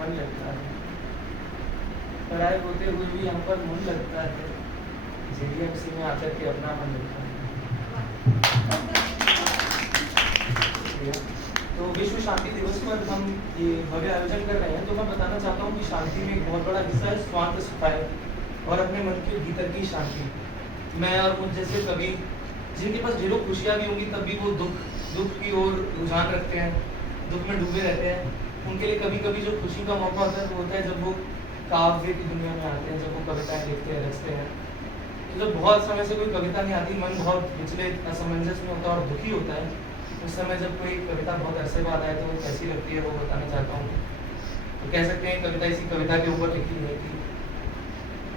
मन लगता है, पढ़ाई होते हुए भी यहाँ पर मन लगता है, जेडीएमसी में आकर के अपना मन लगता है। तो विश्व शांति दिवस पर हम ये भव्य आयोजन कर रहे हैं, तो मैं बताना चाहता हूँ कि शांति में एक बहुत बड़ा हिस्सा है स्वांत सुखाय और अपने मन के भीतर की शांति। मैं और मुझ जैसे कवि जिनके पास ढेरों खुशियाँ भी होंगी तब भी वो दुख की ओर रुझान रखते हैं, दुख में डूबे रहते हैं, उनके लिए कभी कभी जो खुशी का मौका होता है वो होता है जब वो काव्य की दुनिया में आते हैं, जब वो कविताएं लिखते हैं, रचते हैं। तो जब बहुत समय से कोई कविता नहीं आती, मन बहुत विचलित असमंजस में होता है और दुखी होता है, उस समय जब कोई कविता बहुत अरसे बाद आए तो वो कैसी लगती है वो बताना चाहता हूँ। तो कह सकते हैं कविता इसी कविता के ऊपर लिखी है कि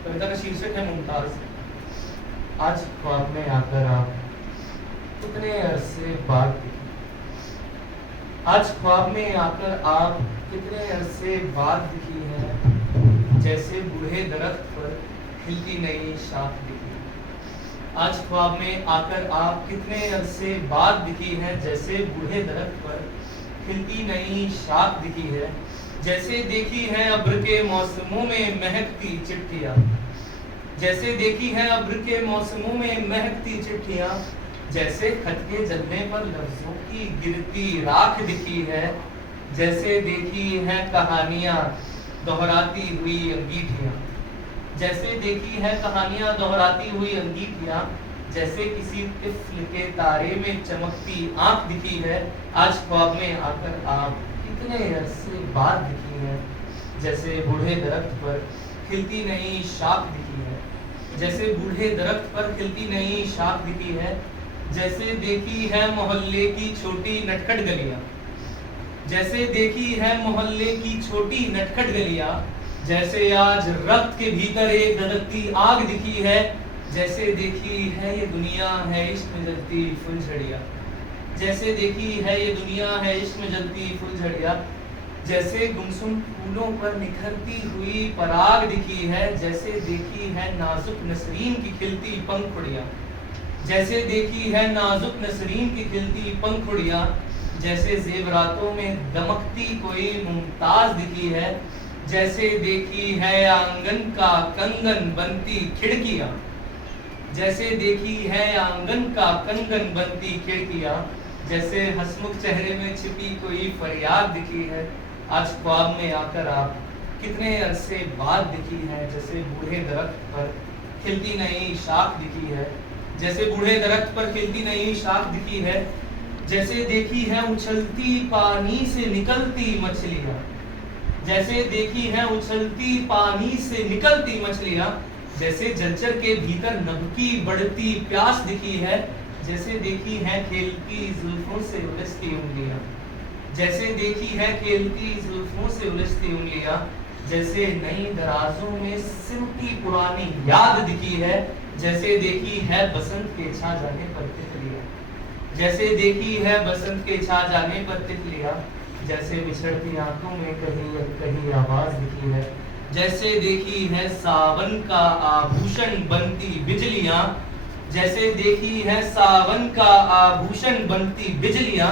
कविता का शीर्षक है मुमताज। आज ख्वाब में आकर आप कितने अरसे बाद दिखी, आज ख्वाब में आकर आप कितने अरसे बाद दिखी है, जैसे बूढ़े दरख्त पर खिलती नई शाख दिखी। आज ख्वाब में आकर आप कितने अरसे बाद दिखी है, जैसे बूढ़े दरख्त पर खिलती नई शाख दिखी है, जैसे देखी है अब्र के मौसमों में महकती चिट्ठियाँ, जैसे देखी है अब्र के मौसमों में महकती चिट्ठियाँ, जैसे खत के जलने पर लफ्जों की गिरती राख दिखी है, जैसे देखी है कहानियाँ दोहराती हुई अंगीठियाँ, जैसे देखी है कहानियां दोहराती हुई अंगीठियां, जैसे किसी तिफल के तारे में चमकती आंख दिखी है। आज ख्वाब में आकर आप कितने अरसे बाद दिखी है, जैसे बूढ़े दरख्त पर खिलती नई शाख दिखी है, जैसे बूढ़े दरख्त पर खिलती नई शाख दिखी है, जैसे देखी है मोहल्ले की छोटी नटखट गलियां, जैसे देखी है मोहल्ले की छोटी नटखट गलियां, जैसे आज रक्त के भीतर एक धधकती आग दिखी है, जैसे देखी है ये दुनिया है इश्क में जलती फुलझड़ियाँ, जैसे देखी है ये दुनिया है इश्क में जलती फुलझड़ियाँ, जैसे गुमसुम फूलों पर निखरती हुई पराग दिखी है, जैसे देखी है नाजुक नसरीन की खिलती पंखुड़ियाँ, जैसे देखी है नाजुक नसरीन की खिलती पंखुड़ियाँ, जैसे जेवरातों में दमकती कोई मुमताज दिखी है, जैसे देखी है आंगन का कंगन बनती खिड़कियां, जैसे देखी है आंगन का कंगन बनती खिड़कियां, जैसे हंसमुख चेहरे में छिपी कोई फरियाद दिखी है। आज ख्वाब में आकर आप कितने अरसे बाद दिखी है, जैसे बूढ़े दरख्त पर खिलती नई शाख दिखी है, जैसे बूढ़े दरख्त पर खिलती नई शाख दिखी है, जैसे देखी है उछलती पानी से निकलती मछलियां, जैसे देखी है उछलती पानी से निकलती मछलियां, जैसे जलचर के भीतर नभकी बढ़ती प्यास दिखी है, जैसे देखी है खेलती जुल्फों से उलझती उंगलियां, जैसे देखी है खेलती जुल्फों से उलझती उंगलियां, जैसे नई दराजों में सिमटी पुरानी याद दिखी है, जैसे देखी है बसंत के छा जाने पर तितलियां, जैसे देखी है बसंत के छा जाने पर तितलियां, जैसे बिछड़ती आंखों में कहीं कहीं आवाज दिखी है, जैसे देखी है सावन का आभूषण बनती बिजलियां, जैसे देखी है सावन का आभूषण बनती बिजलियां,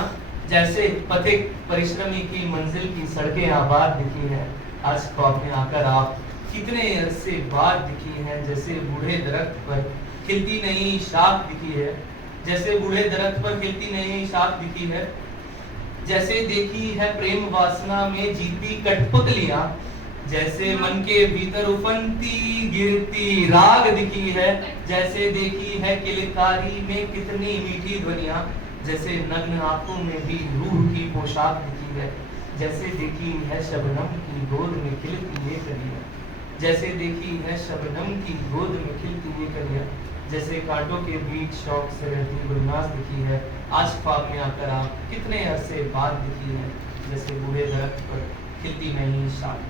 जैसे पथिक परिश्रमी की मंजिल की सड़कें आबाद दिखी है। आज ख्वाब में आकर आप कितने अरसे बाद दिखी है, जैसे बूढ़े दरख्त पर खिलती नई शाख दिखी है, जैसे बूढ़े दरख्त पर खिलती नई शाख दिखी है, जैसे देखी है प्रेम वासना में जीती कठपुतलियां, जैसे मन के भीतर उफनती गिरती राग दिखी है, जैसे देखी है किलकारी में कितनी मीठी ध्वनियां, जैसे नग्न आंखों में भी रूह की पोशाक दिखी है, जैसे देखी है शबनम की गोद में खिलती ये कलियां, जैसे देखी है शबनम की गोद में खिलती ये कलियां, जैसे कांटों के बीच शौक से रहती गुलनाज दिखी है। आज ख्वाब में आकर आप कितने अरसे बाद दिखी है, जैसे बूढ़े दरख्त पर खिलती नई शाख।